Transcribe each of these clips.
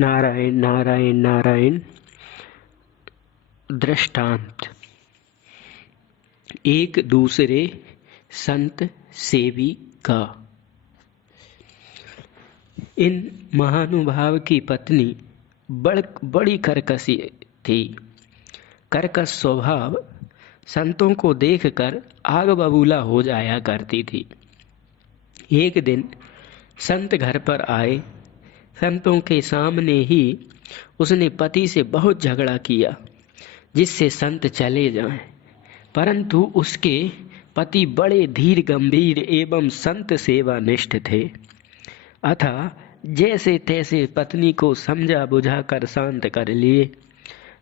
नारायण नारायण नारायण। दृष्टांत। एक दूसरे संत सेवी का। इन महानुभाव की पत्नी बड़ी कर्कशी थी। कर्कश स्वभाव संतों को देखकर आग बबूला हो जाया करती थी। एक दिन संत घर पर आए। संतों के सामने ही उसने पति से बहुत झगड़ा किया जिससे संत चले जाएं, परंतु उसके पति बड़े धीर गंभीर एवं संत सेवानिष्ठ थे। अतः जैसे तैसे पत्नी को समझा बुझा कर शांत कर लिए।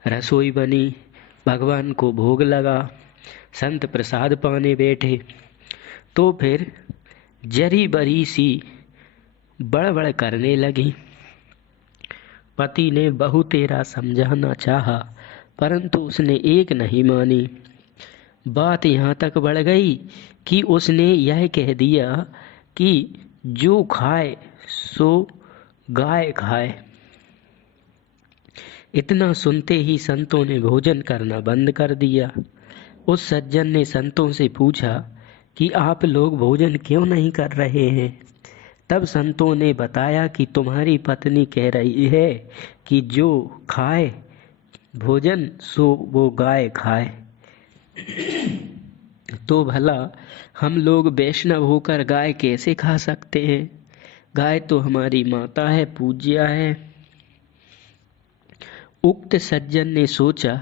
रसोई बनी, भगवान को भोग लगा, संत प्रसाद पाने बैठे तो फिर जरी बरी सी बड़बड़ करने लगी। पति ने बहु तेरा समझाना चाहा, परंतु उसने एक नहीं मानी। बात यहाँ तक बढ़ गई कि उसने यह कह दिया कि जो खाए सो गाय खाए। इतना सुनते ही संतों ने भोजन करना बंद कर दिया। उस सज्जन ने संतों से पूछा कि आप लोग भोजन क्यों नहीं कर रहे हैं? तब संतों ने बताया कि तुम्हारी पत्नी कह रही है कि जो खाए भोजन सो वो गाय खाए। तो भला हम लोग वैष्णव होकर गाय कैसे खा सकते हैं? गाय तो हमारी माता है, पूज्या है। उक्त सज्जन ने सोचा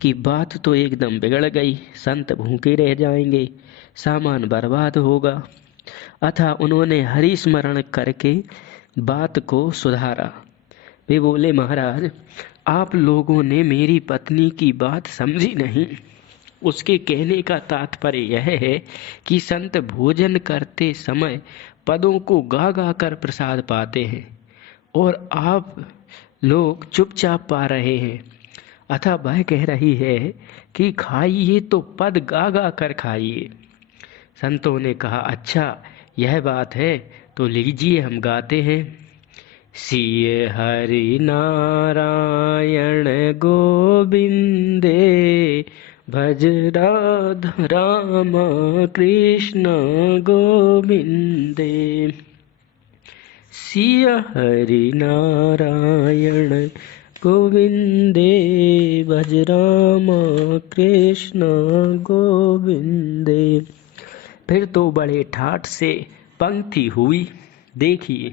कि बात तो एकदम बिगड़ गई, संत भूखे रह जाएंगे, सामान बर्बाद होगा। अतः उन्होंने हरि स्मरण करके बात को सुधारा। वे बोले, महाराज आप लोगों ने मेरी पत्नी की बात समझी नहीं। उसके कहने का तात्पर्य यह है कि संत भोजन करते समय पदों को गा गा कर प्रसाद पाते हैं और आप लोग चुपचाप पा रहे हैं। अतः वह कह रही है कि खाइए तो पद गा गा कर खाइए। संतों ने कहा, अच्छा यह बात है तो लीजिए हम गाते हैं। सिय हरि नारायण गोविंदे, भज राधा राम कृष्ण गोविंदे। सिय हरि नारायण गोविंदे, भज राम कृष्ण गोविंदे। फिर तो बड़े ठाठ से पंक्ति हुई। देखिए,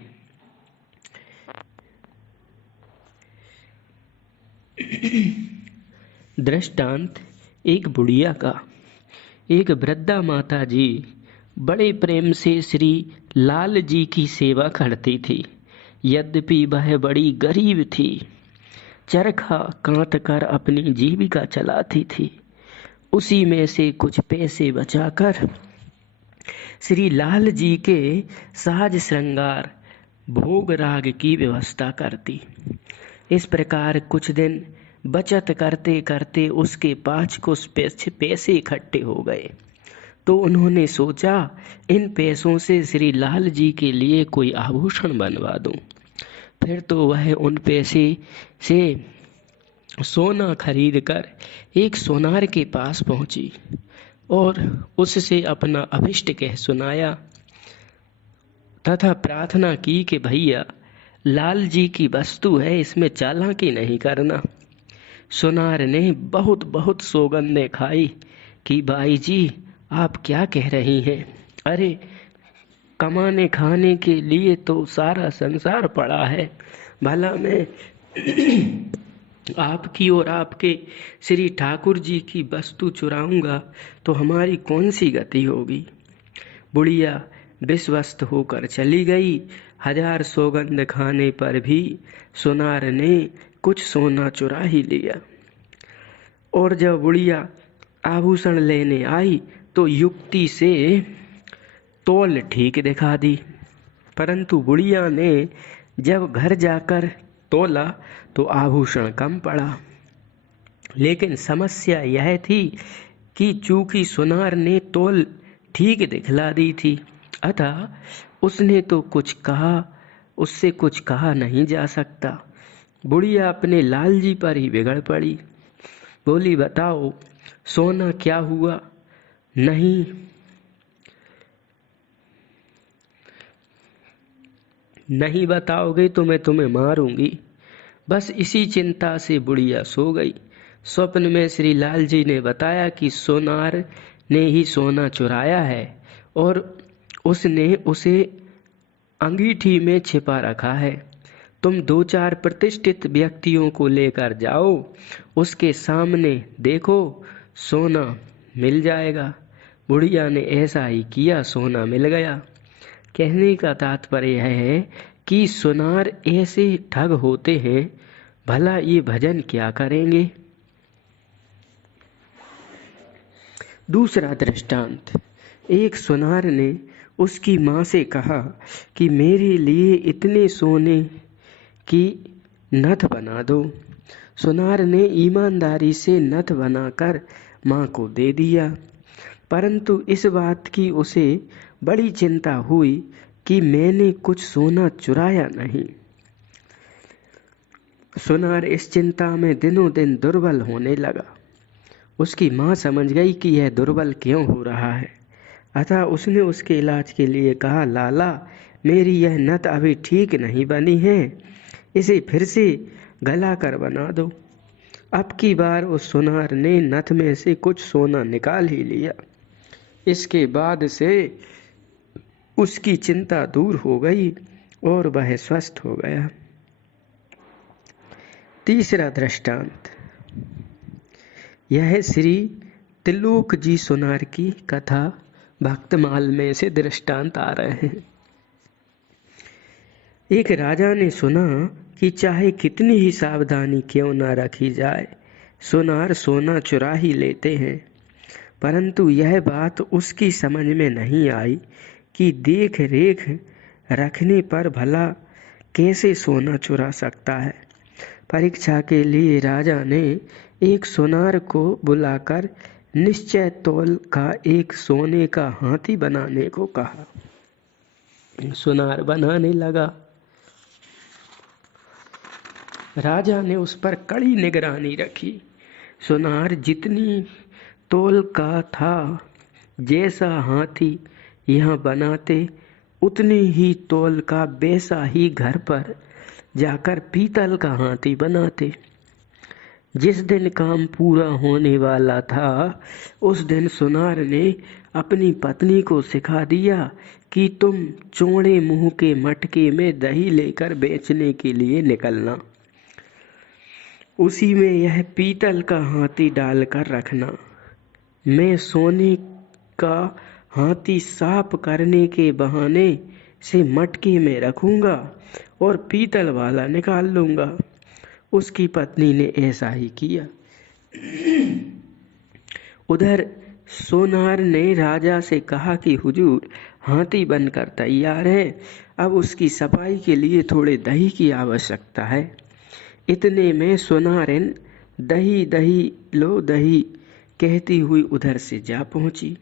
दृष्टांत। एक बुढ़िया का। एक वृद्धा माता जी बड़े प्रेम से श्री लाल जी की सेवा करती थी। यद्यपि वह बड़ी गरीब थी, चरखा काट कर अपनी जीविका चलाती थी। उसी में से कुछ पैसे बचाकर श्री लाल जी के साज श्रृंगार भोग राग की व्यवस्था करती। इस प्रकार कुछ दिन बचत करते करते उसके पास कुछ पैसे इकट्ठे हो गए। तो उन्होंने सोचा इन पैसों से श्री लाल जी के लिए कोई आभूषण बनवा दूं। फिर तो वह उन पैसे से सोना खरीद कर एक सोनार के पास पहुंची और उससे अपना अभिष्ट कह सुनाया तथा प्रार्थना की कि भैया लाल जी की वस्तु है, इसमें चालाकी नहीं करना। सोनार ने बहुत बहुत सौगंधें खाई कि भाई जी आप क्या कह रही हैं? अरे कमाने खाने के लिए तो सारा संसार पड़ा है, भला मैं आपकी और आपके श्री ठाकुर जी की वस्तु चुराऊंगा तो हमारी कौन सी गति होगी? बुढ़िया विश्वस्त होकर चली गई। 1000 सौगंध खाने पर भी सोनार ने कुछ सोना चुरा ही लिया। और जब बुढ़िया आभूषण लेने आई तो युक्ति से तौल ठीक दिखा दी, परंतु बुढ़िया ने जब घर जाकर तोला तो आभूषण कम पड़ा। लेकिन समस्या यह थी कि चूंकि सोनार ने तौल ठीक दिखला दी थी, अतः उसने तो कुछ कहा, उससे कुछ कहा नहीं जा सकता। बुढ़िया अपने लाल जी पर ही बिगड़ पड़ी। बोली, बताओ सोना क्या हुआ? नहीं, नहीं बताओगे तो मैं तुम्हें मारूंगी। बस इसी चिंता से बुढ़िया सो गई। स्वप्न में श्री लाल जी ने बताया कि सोनार ने ही सोना चुराया है और उसने उसे अंगीठी में छिपा रखा है। तुम 2-4 प्रतिष्ठित व्यक्तियों को लेकर जाओ, उसके सामने देखो, सोना मिल जाएगा। बुढ़िया ने ऐसा ही किया, सोना मिल गया। कहने का तात्पर्य यह है कि सोनार ऐसे ठग होते हैं, भला ये भजन क्या करेंगे। दूसरा दृष्टांत। एक सोनार ने उसकी माँ से कहा कि मेरे लिए इतने सोने की नथ बना दो। सोनार ने ईमानदारी से नथ बनाकर माँ को दे दिया, परंतु इस बात की उसे बड़ी चिंता हुई कि मैंने कुछ सोना चुराया नहीं। सोनार इस चिंता में दिनों दिन दुर्बल होने लगा। उसकी माँ समझ गई कि यह दुर्बल क्यों हो रहा है, अतः उसने उसके इलाज के लिए कहा, लाला, मेरी यह नथ अभी ठीक नहीं बनी है, इसे फिर से गला कर बना दो। अब की बार उस सोनार ने नथ में से कुछ सोना निकाल ही लिया। इसके बाद से उसकी चिंता दूर हो गई और वह स्वस्थ हो गया। तीसरा दृष्टांत। यह श्री त्रिलोक जी सोनार की कथा भक्तमाल में से दृष्टांत आ रहे हैं। एक राजा ने सुना कि चाहे कितनी ही सावधानी क्यों न रखी जाए, सोनार सोना चुरा ही लेते हैं, परंतु यह बात उसकी समझ में नहीं आई कि देख रेख रखने पर भला कैसे सोना चुरा सकता है। परीक्षा के लिए राजा ने एक सोनार को बुलाकर निश्चय तौल का एक सोने का हाथी बनाने को कहा। सोनार बनाने लगा। राजा ने उस पर कड़ी निगरानी रखी। सोनार जितनी तौल का था, जैसा हाथी यहाँ बनाते, उतनी ही तौल का वैसा ही घर पर जाकर पीतल का हाथी बनाते। जिस दिन काम पूरा होने वाला था, उस दिन सोनार ने अपनी पत्नी को सिखा दिया कि तुम चौड़े मुंह के मटके में दही लेकर बेचने के लिए निकलना, उसी में यह पीतल का हाथी डालकर रखना। मैं सोने का हाथी साफ करने के बहाने से मटके में रखूंगा और पीतल वाला निकाल लूंगा। उसकी पत्नी ने ऐसा ही किया। उधर सोनार ने राजा से कहा कि हुजूर, हाथी बनकर तैयार है, अब उसकी सफाई के लिए थोड़े दही की आवश्यकता है। इतने में सोनारिन दही दही लो दही कहती हुई उधर से जा पहुंची।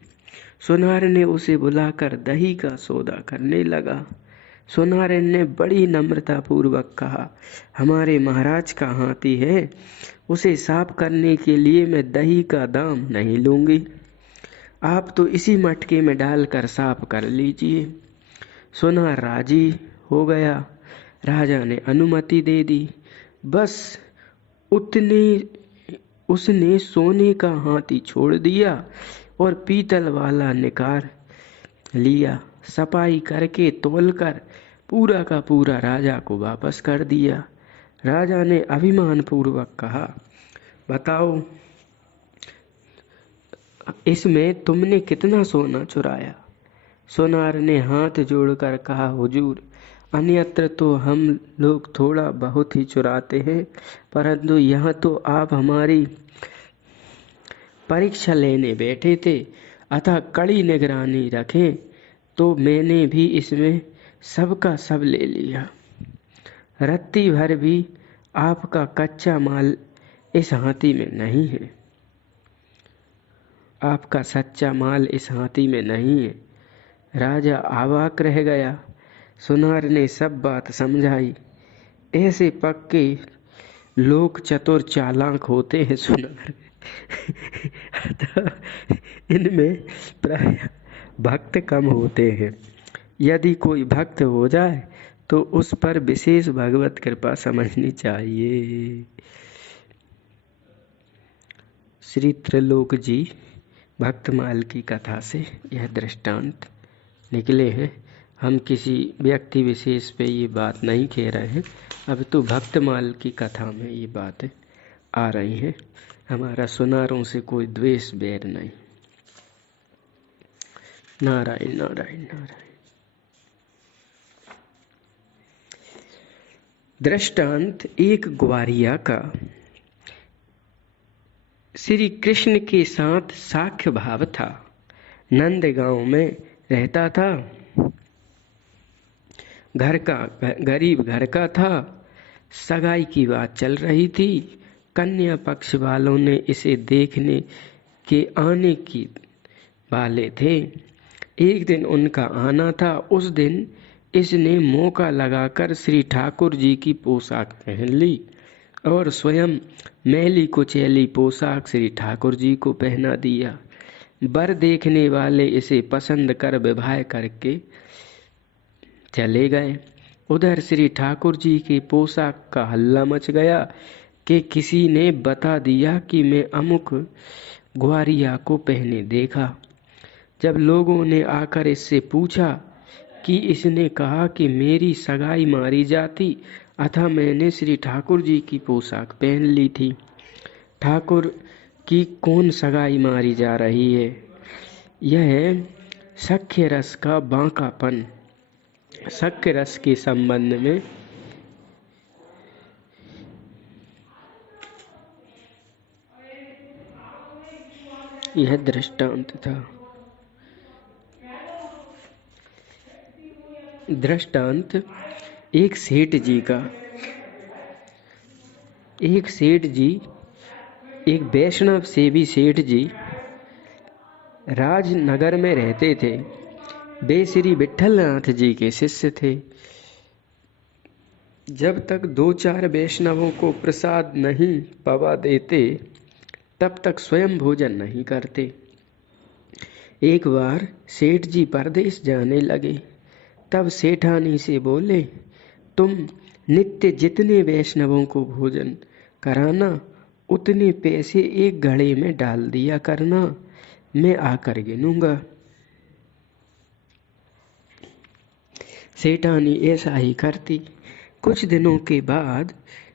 सोनार ने उसे बुलाकर दही का सौदा करने लगा। सोनारिन ने बड़ी नम्रता पूर्वक कहा, हमारे महाराज का हाथी है, उसे साफ करने के लिए मैं दही का दाम नहीं लूंगी, आप तो इसी मटके में डालकर साफ कर लीजिए। सोनार राजी हो गया। राजा ने अनुमति दे दी। बस उसने सोने का हाथी छोड़ दिया और पीतल वाला निकाल लिया। सफाई करके तौलकर पूरा का पूरा राजा को वापस कर दिया। राजा ने अभिमान पूर्वक कहा, बताओ इसमें तुमने कितना सोना चुराया? सोनार ने हाथ जोड़कर कहा, हुजूर, अन्यत्र तो हम लोग थोड़ा बहुत ही चुराते हैं, परंतु यहाँ तो आप हमारी परीक्षा लेने बैठे थे, अतः कड़ी निगरानी रखें तो मैंने भी इसमें सबका सब ले लिया। रत्ती भर भी आपका कच्चा माल इस हाथी में नहीं है, आपका सच्चा माल इस हाथी में नहीं है। राजा अवाक रह गया। सोनार ने सब बात समझाई। ऐसे पक्के लोग चतुर चालाक होते हैं सुनार। अतः इनमें प्राय भक्त कम होते हैं। यदि कोई भक्त हो जाए तो उस पर विशेष भगवत कृपा समझनी चाहिए। श्री त्रिलोक जी भक्तमाल की कथा से यह दृष्टांत निकले हैं। हम किसी व्यक्ति विशेष पे ये बात नहीं कह रहे हैं, अब तो भक्तमाल की कथा में ये बातें आ रही हैं। हमारा सुनारों से कोई द्वेष बैर नहीं। नारायण नारायण नारायण। दृष्टांत एक ग्वारिया का श्री कृष्ण के साथ साख्य भाव था। नंदगांव में रहता था। गरीब घर का था। सगाई की बात चल रही थी। कन्या पक्ष वालों ने इसे देखने के आने की वाले थे। एक दिन उनका आना था। उस दिन इसने मौका लगाकर श्री ठाकुर जी की पोशाक पहन ली और स्वयं मैली कुचैली पोशाक श्री ठाकुर जी को पहना दिया। वर देखने वाले इसे पसंद कर विवाह करके चले गए। उधर श्री ठाकुर जी की पोशाक का हल्ला मच गया कि किसी ने बता दिया कि मैं अमुक ग्वारिया को पहने देखा। जब लोगों ने आकर इससे पूछा कि इसने कहा कि मेरी सगाई मारी जाती, अतः मैंने श्री ठाकुर जी की पोशाक पहन ली थी। ठाकुर की कौन सगाई मारी जा रही है? यह सख्य रस का बांकापन। सख्य रस के संबंध में यह दृष्टांत था। दृष्टांत एक सेठ जी का। एक सेठ जी, एक वैष्णव सेवी सेठ जी राजनगर में रहते थे। वे श्री विठलनाथ जी के शिष्य थे। जब तक 2-4 वैष्णवों को प्रसाद नहीं पवा देते तब तक स्वयं भोजन नहीं करते। एक बार सेठ जी परदेश जाने लगे। तब सेठानी से बोले, तुम नित्य जितने वैष्णवों को भोजन कराना उतने पैसे एक घड़े में डाल दिया करना, मैं आकर गिनूंगा। सेठानी ऐसा ही करती। कुछ दिनों के बाद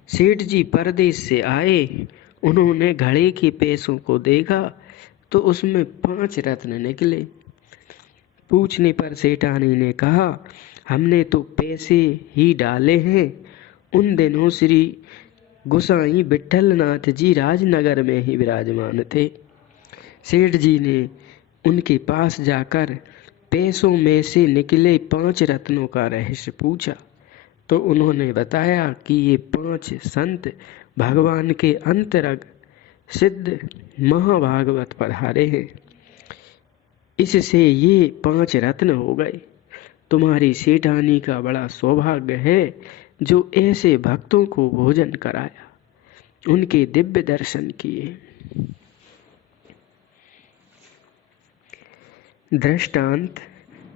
सेठ जी परदेश से आए। उन्होंने घड़े के पैसों को देखा तो उसमें 5 रत्न निकले। पूछने पर सेठानी ने कहा, हमने तो पैसे ही डाले हैं। उन दिनों श्री गोसाई विठलनाथ जी राजनगर में ही विराजमान थे। सेठ जी ने उनके पास जाकर पैसों में से निकले 5 रत्नों का रहस्य पूछा तो उन्होंने बताया कि ये 5 संत भगवान के अंतरंग सिद्ध महाभागवत पधारे हैं। इससे ये 5 रत्न हो गए। तुम्हारी सेठानी का बड़ा सौभाग्य है जो ऐसे भक्तों को भोजन कराया, उनके दिव्य दर्शन किए। दृष्टांत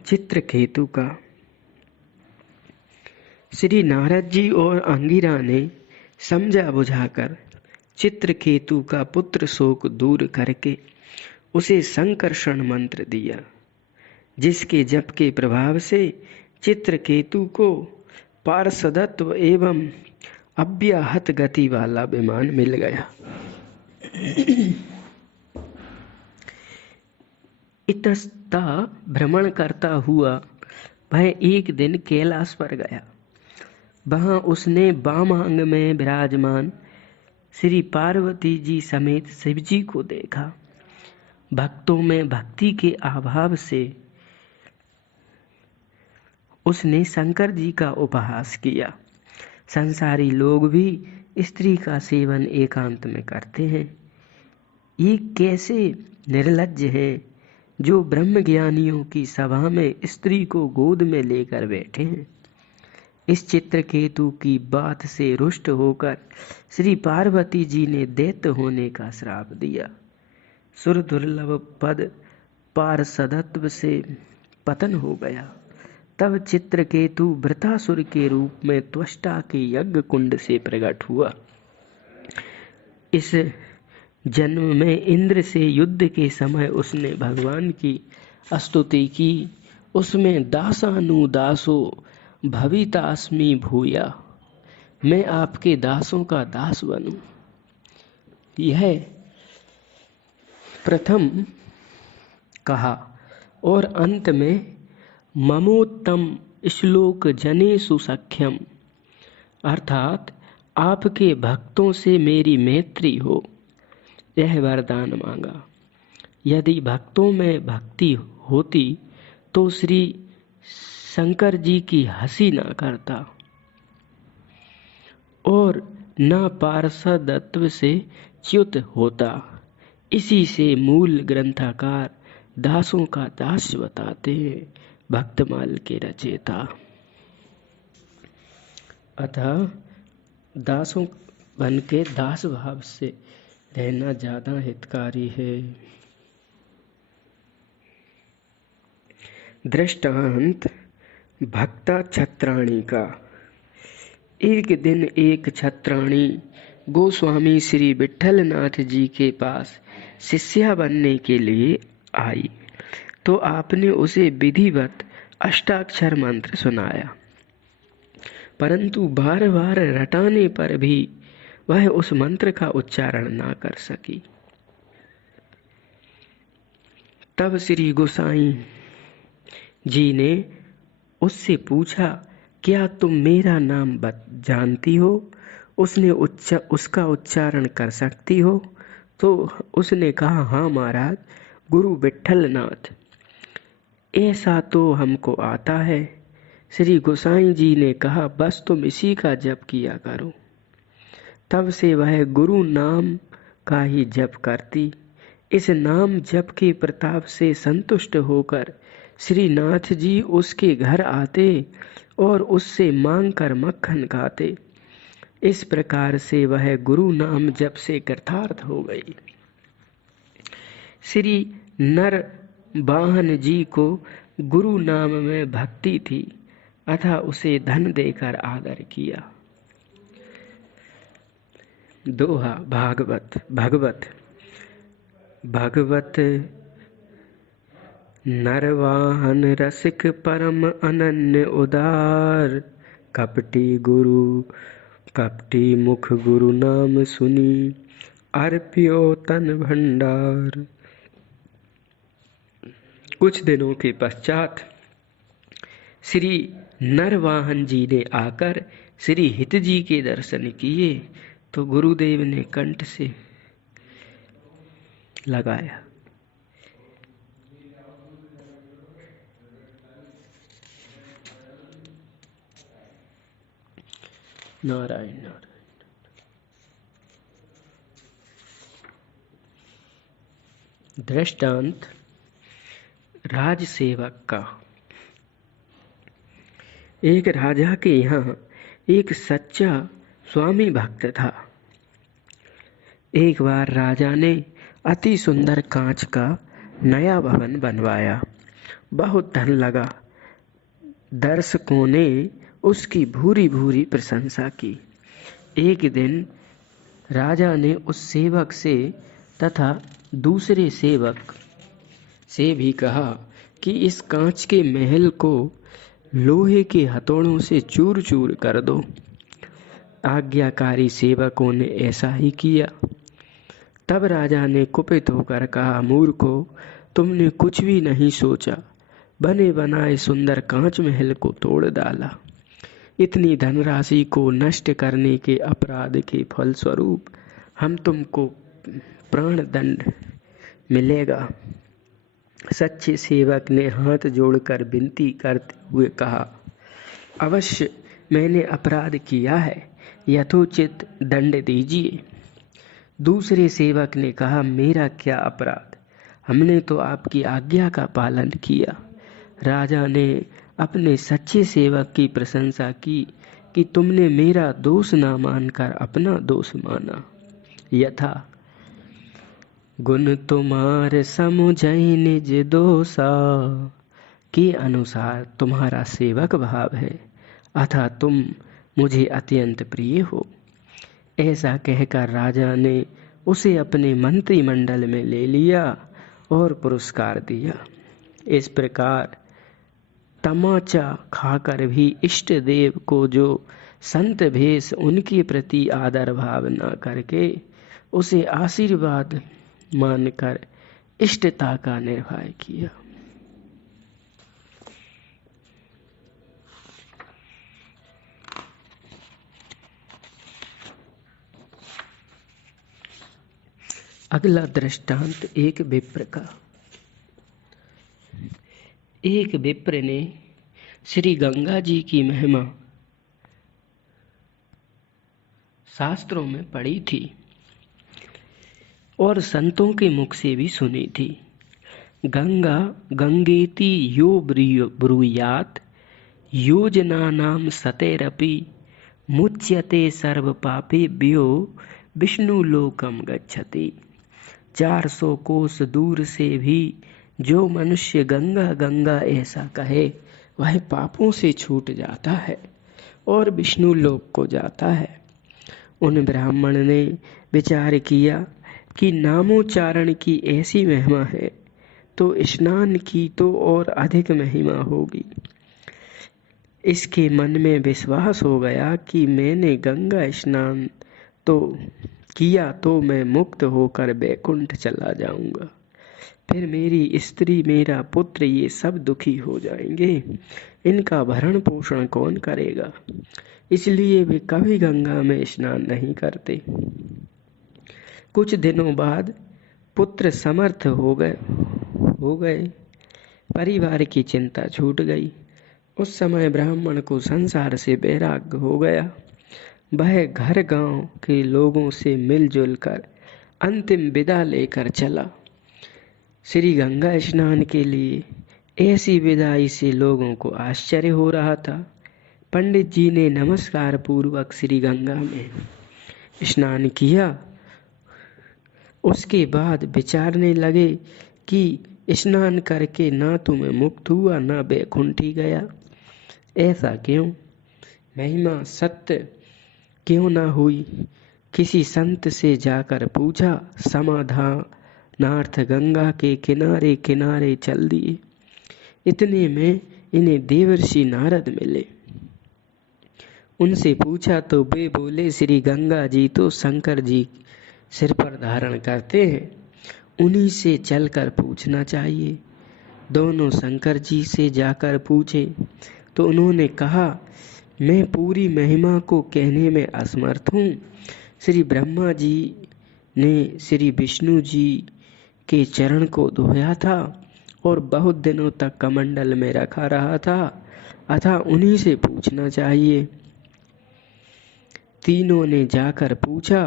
चित्रकेतु का। श्री नारद जी और अंगिरा ने समझा बुझाकर चित्रकेतु का पुत्र शोक दूर करके उसे संकर्षण मंत्र दिया, जिसके जप के प्रभाव से चित्रकेतु को पार्षदत्व एवं अव्याहत गति वाला विमान मिल गया। इतस्तः भ्रमण करता हुआ वह एक दिन कैलाश पर गया। वहां उसने वामांग में विराजमान श्री पार्वती जी समेत शिव जी को देखा। भक्तों में भक्ति के अभाव से उसने शंकर जी का उपहास किया। संसारी लोग भी स्त्री का सेवन एकांत में करते हैं। ये कैसे निर्लज्ज है जो ब्रह्मज्ञानियों की सभा में स्त्री को गोद में लेकर बैठे हैं। इस चित्रकेतु की बात से रुष्ट होकर श्री पार्वती जी ने दैत्य होने का श्राप दिया। सुर दुर्लभ पद पार्षदत्व से पतन हो गया। तब चित्रकेतु वृत्रासुर के रूप में त्वष्टा के यज्ञ कुंड से प्रकट हुआ। इस जन्म में इंद्र से युद्ध के समय उसने भगवान की स्तुति की। उसमें दासानुदासो भवितास्मि भूया, मैं आपके दासों का दास बनूं, यह प्रथम कहा। और अंत में ममोत्तम श्लोक जनेषु सख्यम, अर्थात आपके भक्तों से मेरी मैत्री हो, यह वरदान मांगा। यदि भक्तों में भक्ति होती तो श्री शंकर जी की हंसी न करता और न पार्षदत्व से च्युत होता। इसी से मूल ग्रंथकार दासों का दास बताते हैं, भक्तमाल के रचयिता। अतः दासों बन के दास भाव से रहना ज्यादा हितकारी है। दृष्टांत भक्ता छत्राणी का। एक दिन एक छत्राणी गोस्वामी श्री विट्ठलनाथ जी के पास शिष्या बनने के लिए आई, तो आपने उसे विधिवत अष्टाक्षर मंत्र सुनाया, परंतु बार बार रटाने पर भी वह उस मंत्र का उच्चारण ना कर सकी। तब श्री गोसाई जी ने उससे पूछा, क्या तुम मेरा नाम जानती हो? उसने उसका उच्चारण कर सकती हो? तो उसने कहा, हाँ महाराज, गुरु विट्ठलनाथ। ऐसा तो हमको आता है। श्री गोसाई जी ने कहा, बस तुम इसी का जप किया करो। तब से वह गुरु नाम का ही जप करती। इस नाम जप के प्रताप से संतुष्ट होकर श्री नाथ जी उसके घर आते और उससे मांग कर मक्खन खाते। इस प्रकार से वह गुरु नाम जप से कृतार्थ हो गई। श्री नरवाहन जी को गुरु नाम में भक्ति थी, अतः उसे धन देकर आदर किया। दोहा भगवत नरवाहन रसिक परम अनन्य उदार, कपटी मुख गुरु नाम सुनी, अर्पियो तन भंडार। कुछ दिनों के पश्चात श्री नरवाहन जी ने आकर श्री हित जी के दर्शन किए, तो गुरुदेव ने कंठ से लगाया। नारायण नारायण। दृष्टांत राजसेवक का। एक राजा के यहाँ एक सच्चा स्वामी भक्त था। एक बार राजा ने अति सुंदर कांच का नया भवन बनवाया। बहुत धन लगा। दर्शकों ने उसकी भूरी भूरी प्रशंसा की। एक दिन राजा ने उस सेवक से तथा दूसरे सेवक से भी कहा कि इस कांच के महल को लोहे के हथौड़ों से चूर चूर कर दो। आज्ञाकारी सेवकों ने ऐसा ही किया। तब राजा ने कुपित होकर कहा, मूर्खों, तुमने कुछ भी नहीं सोचा, बने बनाए सुंदर कांच महल को तोड़ डाला। इतनी धनराशि को नष्ट करने के अपराध के फलस्वरूप हम तुमको प्राण दंड मिलेगा। सच्चे सेवक ने हाथ जोड़कर विनती करते हुए कहा, अवश्य मैंने अपराध किया है, यथोचित दंड दीजिए। दूसरे सेवक ने कहा, मेरा क्या अपराध, हमने तो आपकी आज्ञा का पालन किया। राजा ने अपने सच्चे सेवक की प्रशंसा की कि तुमने मेरा दोष ना मानकर अपना दोष माना। यथा गुण तुम्हारे समुझई निज दोषा के अनुसार तुम्हारा सेवक भाव है, अतः तुम मुझे अत्यंत प्रिय हो। ऐसा कहकर राजा ने उसे अपने मंत्रिमंडल में ले लिया और पुरस्कार दिया। इस प्रकार तमाचा खाकर भी इष्ट देव को जो संत भेष उनके प्रति आदर भाव न करके उसे आशीर्वाद मानकर इष्टता का निर्वाह किया। अगला दृष्टांत एक विप्र का। एक विप्र ने श्री गंगा जी की महिमा शास्त्रों में पढ़ी थी और संतों के मुख से भी सुनी थी। गंगा गंगेति यो ब्रूयात योजनानां सतेरपि मुच्यते सर्व पापेभ्यो विष्णु लोकम गच्छति। 400 कोस दूर से भी जो मनुष्य गंगा गंगा ऐसा कहे वह पापों से छूट जाता है और विष्णु लोक को जाता है। उन ब्राह्मण ने विचार किया कि नामोच्चारण की ऐसी महिमा है तो स्नान की तो और अधिक महिमा होगी। इसके मन में विश्वास हो गया कि मैंने गंगा स्नान तो किया तो मैं मुक्त होकर बैकुंठ चला जाऊंगा, फिर मेरी स्त्री मेरा पुत्र ये सब दुखी हो जाएंगे, इनका भरण पोषण कौन करेगा। इसलिए वे कभी गंगा में स्नान नहीं करते। कुछ दिनों बाद पुत्र समर्थ हो गए, परिवार की चिंता छूट गई। उस समय ब्राह्मण को संसार से वैराग्य हो गया। वह घर गांव के लोगों से मिलजुल कर अंतिम विदा लेकर चला श्री गंगा स्नान के लिए। ऐसी विदाई से लोगों को आश्चर्य हो रहा था। पंडित जी ने नमस्कार पूर्वक श्री गंगा में स्नान किया। उसके बाद विचारने लगे कि स्नान करके ना तो मैं मुक्त हुआ ना बैकुंठी गया, ऐसा क्यों? महिमा सत्य क्यों ना हुई? किसी संत से जाकर पूछा। समाधानार्थ गंगा के किनारे किनारे चल दिए। इतने में इन्हें देवर्षि नारद मिले। उनसे पूछा तो वे बोले, श्री गंगा जी तो शंकर जी सिर पर धारण करते हैं, उन्हीं से चलकर पूछना चाहिए। दोनों शंकर जी से जाकर पूछे तो उन्होंने कहा, मैं पूरी महिमा को कहने में असमर्थ हूँ। श्री ब्रह्मा जी ने श्री विष्णु जी के चरण को धोया था और बहुत दिनों तक कमंडल में रखा रहा था, अतः उन्हीं से पूछना चाहिए। तीनों ने जाकर पूछा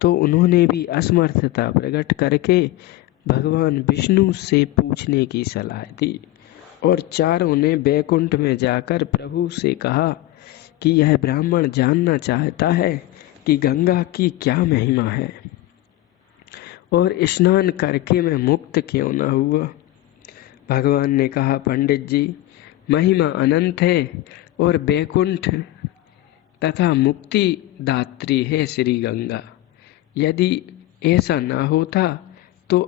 तो उन्होंने भी असमर्थता प्रकट करके भगवान विष्णु से पूछने की सलाह दी और चारों ने बैकुंठ में जाकर प्रभु से कहा कि यह ब्राह्मण जानना चाहता है कि गंगा की क्या महिमा है और स्नान करके मैं मुक्त क्यों न हुआ। भगवान ने कहा, पंडित जी, महिमा अनंत है और बैकुंठ तथा मुक्ति दात्री है श्री गंगा। यदि ऐसा ना होता तो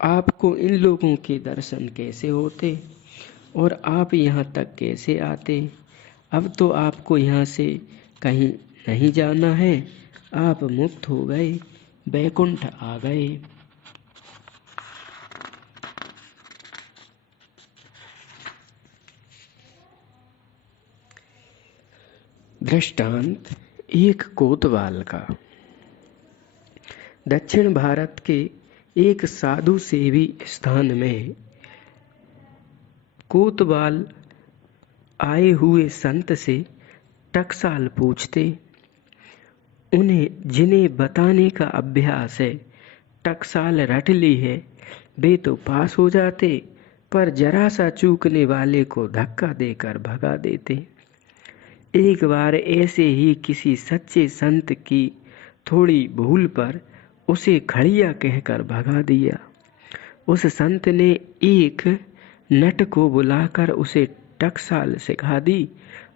आपको इन लोगों के दर्शन कैसे होते और आप यहाँ तक कैसे आते। अब तो आपको यहाँ से कहीं नहीं जाना है, आप मुक्त हो गए, बैकुंठ आ गए। दृष्टांत एक कोतवाल का। दक्षिण भारत के एक साधु सेवी स्थान में कोतवाल आए हुए संत से टकसाल पूछते। उन्हें जिन्हें बताने का अभ्यास है, टकसाल रट ली है, वे तो पास हो जाते, पर जरा सा चूकने वाले को धक्का देकर भगा देते। एक बार ऐसे ही किसी सच्चे संत की थोड़ी भूल पर उसे खड़िया कहकर भगा दिया। उस संत ने एक नट को बुलाकर उसे टकसाल सिखा दी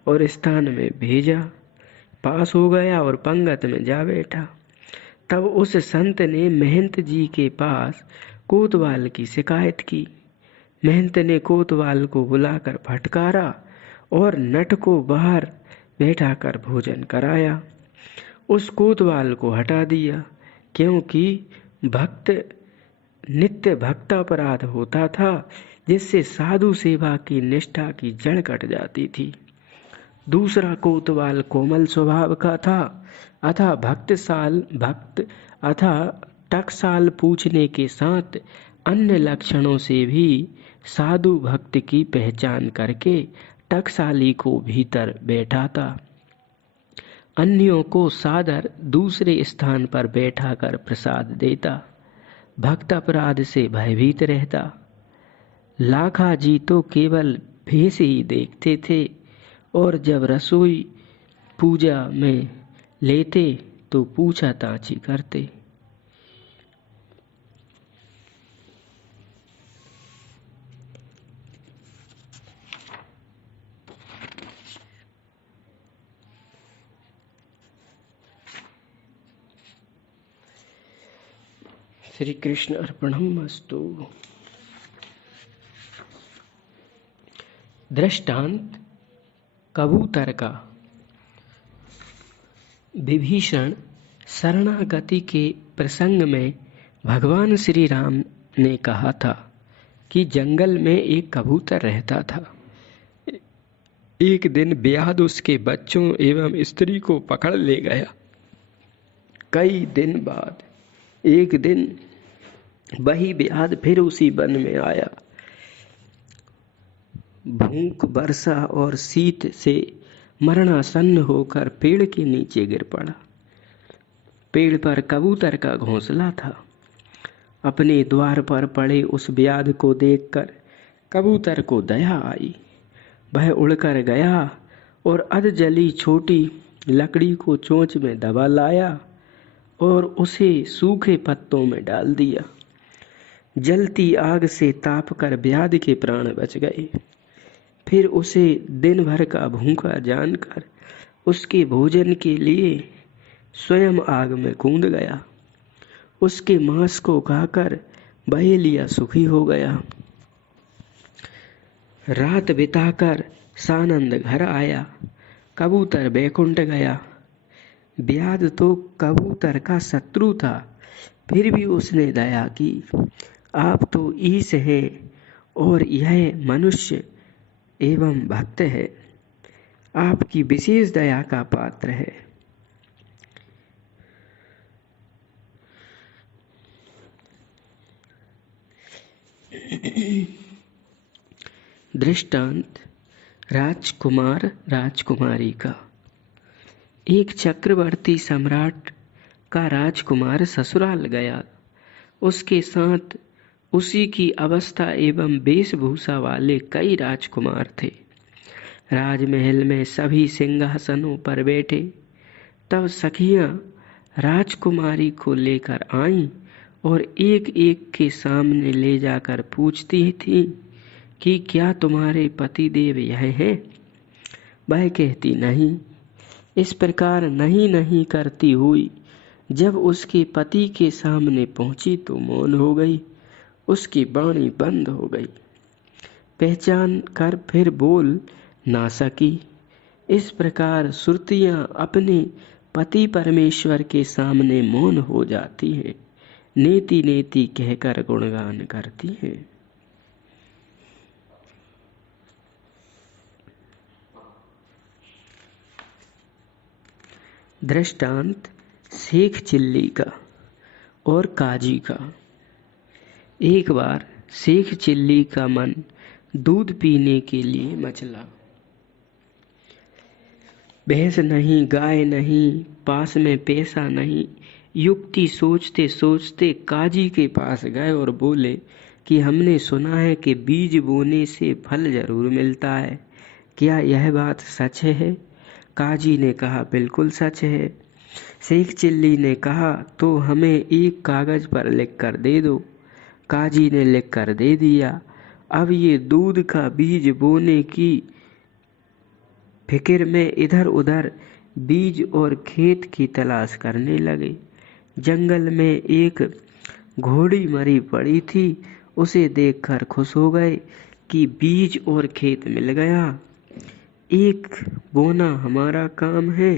और स्थान में भेजा। पास हो गया और पंगत में जा बैठा। तब उस संत ने महंत जी के पास कोतवाल की शिकायत की। महंत ने कोतवाल को बुलाकर फटकारा और नट को बाहर बैठाकर भोजन कराया। उस कोतवाल को हटा दिया, क्योंकि भक्त नित्य भक्तापराध होता था, जिससे साधु सेवा की निष्ठा की जड़ कट जाती थी। दूसरा कोतवाल कोमल स्वभाव का था अथा टकसाल पूछने के साथ अन्य लक्षणों से भी साधु भक्त की पहचान करके टकसाली को भीतर बैठाता, अन्यों को सादर दूसरे स्थान पर बैठाकर प्रसाद देता, भक्त अपराध से भयभीत रहता। लाखा जी तो केवल भेष ही देखते थे और जब रसोई पूजा में लेते तो पूछा ताछी करते। श्री कृष्ण अर्पणमस्तु। दृष्टांत कबूतर का। विभीषण शरणागति के प्रसंग में भगवान श्री राम ने कहा था कि जंगल में एक कबूतर रहता था। एक दिन व्याध उसके बच्चों एवं स्त्री को पकड़ ले गया। कई दिन बाद एक दिन वही व्याध फिर उसी वन में आया। भूख, वर्षा और शीत से मरणासन्न होकर पेड़ के नीचे गिर पड़ा। पेड़ पर कबूतर का घोंसला था। अपने द्वार पर पड़े उस व्याध को देखकर कबूतर को दया आई। वह उड़कर गया और अधजली छोटी लकड़ी को चोंच में दबा लाया और उसे सूखे पत्तों में डाल दिया। जलती आग से तापकर व्याध के प्राण बच गए। फिर उसे दिन भर का भूखा जानकर उसके भोजन के लिए स्वयं आग में कूद गया। उसके मांस को खाकर बहेलिया सुखी हो गया। रात बिताकर सानंद घर आया। कबूतर बैकुंठ गया। व्याध तो कबूतर का शत्रु था, फिर भी उसने दया की। आप तो ईश है और यह मनुष्य एवं भक्त है, आपकी विशेष दया का पात्र है। दृष्टांत राजकुमार राजकुमारी का। एक चक्रवर्ती सम्राट का राजकुमार ससुराल गया। उसके साथ उसी की अवस्था एवं वेशभूषा वाले कई राजकुमार थे। राजमहल में सभी सिंहासनों पर बैठे। तब सखियां राजकुमारी को लेकर आईं और एक एक के सामने ले जाकर पूछती थीं कि क्या तुम्हारे पतिदेव यह है? वह कहती नहीं। इस प्रकार नहीं नहीं करती हुई जब उसके पति के सामने पहुंची तो मौन हो गई। उसकी वाणी बंद हो गई। पहचान कर फिर बोल ना सकी। इस प्रकार सुरतियां अपने पति परमेश्वर के सामने मौन हो जाती हैं, नेति नेति कहकर गुणगान करती हैं। दृष्टांत शेख चिल्ली का और काजी का। एक बार शेख चिल्ली का मन दूध पीने के लिए मचला। भैंस नहीं, गाय नहीं, पास में पैसा नहीं। युक्ति सोचते सोचते काजी के पास गए और बोले कि हमने सुना है कि बीज बोने से फल जरूर मिलता है, क्या यह बात सच है? काजी ने कहा, बिल्कुल सच है। शेख चिल्ली ने कहा, तो हमें एक कागज पर लिख कर दे दो। काजी ने लिख कर दे दिया। अब ये दूध का बीज बोने की फिक्र में इधर उधर बीज और खेत की तलाश करने लगे। जंगल में एक घोड़ी मरी पड़ी थी। उसे देखकर खुश हो गए कि बीज और खेत मिल गया। एक बोना हमारा काम है,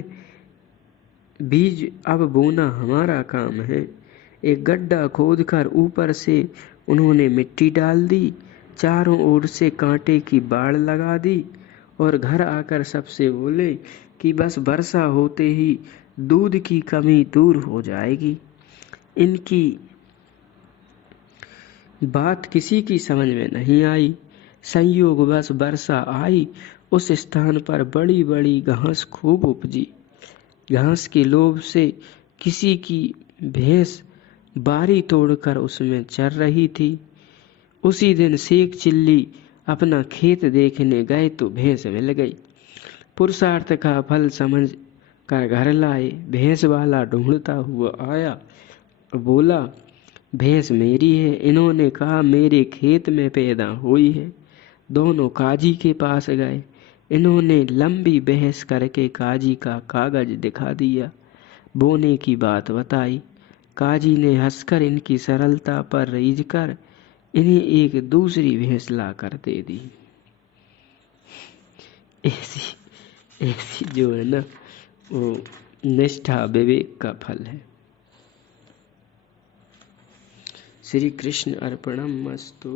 बीज अब बोना हमारा काम है। एक गड्ढा खोदकर ऊपर से उन्होंने मिट्टी डाल दी, चारों ओर से कांटे की बाड़ लगा दी और घर आकर सबसे बोले कि बस वर्षा होते ही दूध की कमी दूर हो जाएगी। इनकी बात किसी की समझ में नहीं आई। संयोगवश वर्षा आई। उस स्थान पर बड़ी बड़ी घास खूब उपजी। घास के लोभ से किसी की भैंस बारी तोड़कर उसमें चर रही थी। उसी दिन शेख चिल्ली अपना खेत देखने गए तो भैंस मिल गई। पुरुषार्थ का फल समझ कर घर लाए। भैंस वाला ढूंढता हुआ आया, बोला, भैंस मेरी है। इन्होंने कहा, मेरे खेत में पैदा हुई है। दोनों काजी के पास गए। इन्होंने लंबी बहस करके काजी का कागज दिखा दिया, बोने की बात बताई। काजी ने हंसकर इनकी सरलता पर रीझ कर इन्हें एक दूसरी भैंस ला कर दे दी। ऐसी जो है ना, वो निष्ठा विवेक का फल है। श्री कृष्ण अर्पणमस्तु।